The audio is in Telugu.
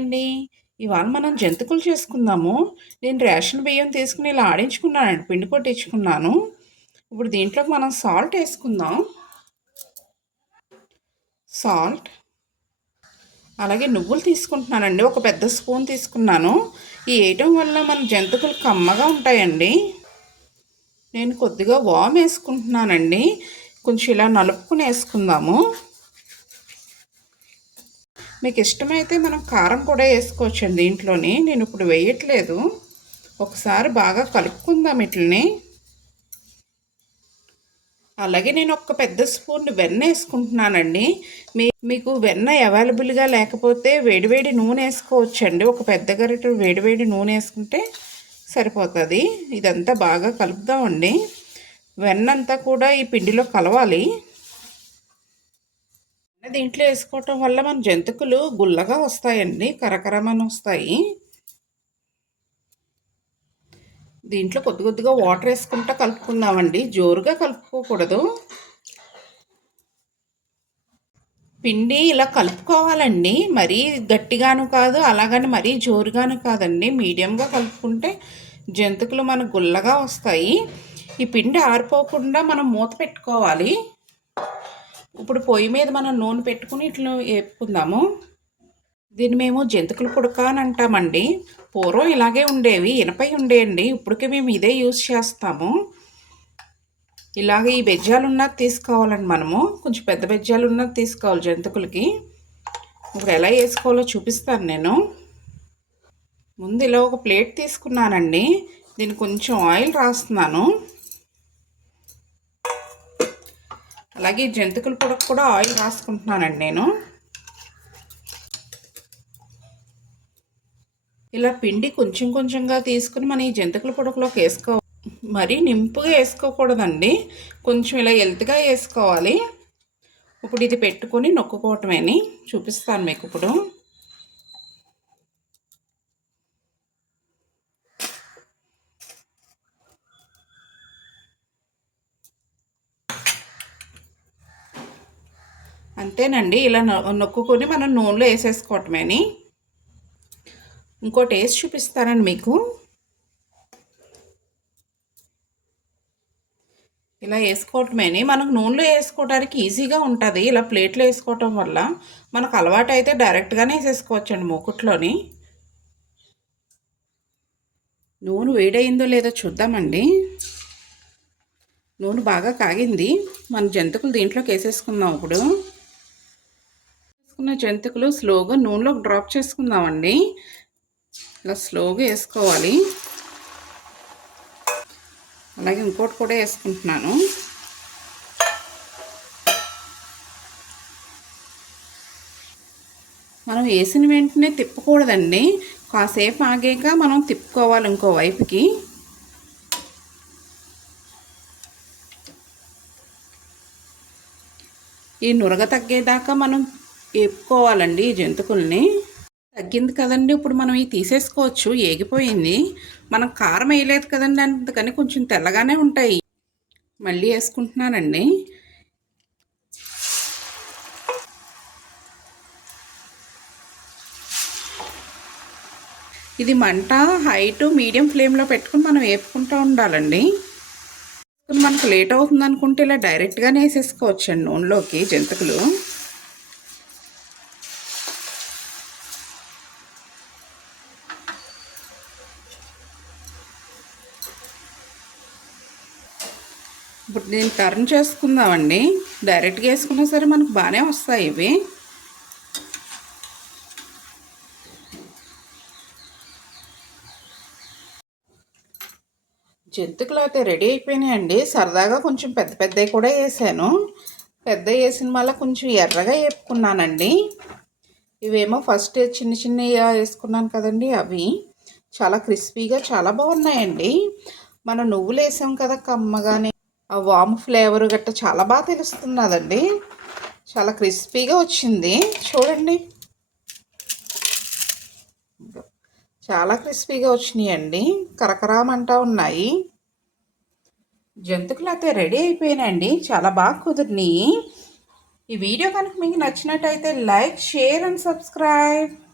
అండి ఇవాళ మనం జంతికలు చేసుకుందాము. నేను రేషన్ బియ్యం తీసుకుని ఇలా ఆడించుకున్నానండి పిండి కొట్టించుకున్నాను. ఇప్పుడు దీంట్లోకి మనం సాల్ట్ వేసుకుందాం. సాల్ట్. అలాగే నువ్వులు తీసుకుంటున్నానండి ఒక పెద్ద స్పూన్ తీసుకున్నాను. ఈ వేయటం వల్ల మన జంతుకులు కమ్మగా ఉంటాయండి. నేను కొద్దిగా వామ్ వేసుకుంటున్నానండి. కొంచెం ఇలా నలుపుకుని వేసుకుందాము. మీకు ఇష్టమైతే మనం కారం కూడా వేసుకోవచ్చండి దీంట్లోని నేను ఇప్పుడు వేయట్లేదు. ఒకసారి బాగా కలుపుకుందాం ఇట్లని. అలాగే నేను ఒక పెద్ద స్పూన్ వెన్న వేసుకుంటున్నానండి. మీ మీకు వెన్న అవైలబుల్గా లేకపోతే వేడివేడి నూనె వేసుకోవచ్చండి. ఒక పెద్ద గరిట వేడివేడి నూనె వేసుకుంటే సరిపోతుంది. ఇదంతా బాగా కలుపుదామండి. వెన్న అంతా కూడా ఈ పిండిలో కలవాలి. దీంట్లో వేసుకోవటం వల్ల మన జంతుకులు గుల్లగా వస్తాయండి కరకరమని వస్తాయి. దీంట్లో కొద్ది కొద్దిగా వాటర్ వేసుకుంటా కలుపుకుందామండి. జోరుగా కలుపుకోకూడదు. పిండి ఇలా కలుపుకోవాలండి. మరీ గట్టిగాను కాదు అలాగని మరీ జోరుగాను కాదండి. మీడియంగా కలుపుకుంటే జంతుకులు మన గుల్లగా వస్తాయి. ఈ పిండి ఆరిపోకుండా మనం మూత పెట్టుకోవాలి. ఇప్పుడు పొయ్యి మీద మనం నూనె పెట్టుకుని ఇట్లా వేపుకుందాము. దీన్ని మేము జంతికల పుడక అని అంటామండి. పూర్వం ఇలాగే ఉండేవి ఇనపై ఉండేయండి. ఇప్పటికే మేము ఇదే యూజ్ చేస్తాము. ఇలాగే ఈ బెజ్జాలు ఉన్నది తీసుకోవాలండి మనము. కొంచెం పెద్ద బెజ్జాలు ఉన్నది తీసుకోవాలి జంతుకులకి. ఇప్పుడు ఎలా వేసుకోవాలో చూపిస్తాను నేను. ముందు ఇలా ఒక ప్లేట్ తీసుకున్నానండి. దీన్ని కొంచెం ఆయిల్ రాస్తున్నాను. అలాగే జంతికల పొడకు కూడా ఆయిల్ రాసుకుంటున్నానండి నేను. ఇలా పిండి కొంచెం కొంచెంగా తీసుకుని మనం ఈ జంతికల పొడకలోకి వేసుకో మరీ నింపుగా వేసుకోకూడదండి. కొంచెం ఇలా ఎల్త్గా వేసుకోవాలి. ఇప్పుడు ఇది పెట్టుకొని నొక్కుకోవటమేని చూపిస్తాను మీకు ఇప్పుడు. అంతేనండి. ఇలా నొక్కుకొని మనం నూనెలో వేసేసుకోవటమేని. ఇంకో టేస్ట్ చూపిస్తానండి మీకు. ఇలా వేసుకోవటమేని. మనకు నూనెలో వేసుకోవడానికి ఈజీగా ఉంటుంది. ఇలా ప్లేట్లో వేసుకోవటం వల్ల మనకు అలవాటు అయితే డైరెక్ట్గానే వేసేసుకోవచ్చండి మూకుట్లోని. నూనె వేడయిందో లేదో చూద్దామండి. నూనె బాగా కాగింది. మన జంతుకులు దీంట్లోకి వేసేసుకుందాం ఇప్పుడు. వేసుకున్న జంతికలు స్లోగా నూనెలో డ్రాప్ చేసుకుందామండి. ఇలా స్లోగా వేసుకోవాలి. అలాగే ఇంకోటి కూడా వేసుకుంటున్నాను. మనం వేసిన వెంటనే తిప్పకూడదండి. కాసేపు ఆగాక మనం తిప్పుకోవాలి ఇంకో వైపుకి. ఈ నురగ తగ్గేదాకా మనం వేపుకోవాలండి జంతుకుల్ని. తగ్గింది కదండి. ఇప్పుడు మనం ఇవి తీసేసుకోవచ్చు. ఏగిపోయింది. మనం కారం వేయలేదు కదండి అందుకని కొంచెం తెల్లగానే ఉంటాయి. మళ్ళీ వేసుకుంటున్నానండి. ఇది మంట హైటు మీడియం ఫ్లేమ్లో పెట్టుకుని మనం వేపుకుంటూ ఉండాలండి. మనకు లేట్ అవుతుంది అనుకుంటే ఇలా డైరెక్ట్గానే వేసేసుకోవచ్చండి నూనెలోకి జంతుకులు. ఇప్పుడు దీన్ని టర్న్ చేసుకుందామండి. డైరెక్ట్గా వేసుకున్నా సరే మనకు బాగానే వస్తాయి ఇవి. జంతుకులు అయితే రెడీ అయిపోయినాయండి. సరదాగా కొంచెం పెద్ద పెద్దవి కూడా వేసాను. పెద్ద వేసిన వల్ల కొంచెం ఎర్రగా వేపుకున్నానండి. ఇవేమో ఫస్ట్ చిన్న చిన్నగా వేసుకున్నాను కదండి అవి. చాలా క్రిస్పీగా చాలా బాగున్నాయండి. మనం నువ్వులు వేసాం కదా కమ్మగానే. వామ్ ఫ్లేవర్ గట్ట చాలా బాగా తెలుస్తున్నదండి. చాలా క్రిస్పీగా వచ్చింది. చూడండి. చాలా క్రిస్పీగా వచ్చినాయండి. కరకరామంటా ఉన్నాయి. జంతుకులు అయితే రెడీ అయిపోయినాయండి. చాలా బాగా కుదిరినాయి. ఈ వీడియో కనుక మీకు నచ్చినట్టయితే లైక్ షేర్ అండ్ సబ్స్క్రైబ్.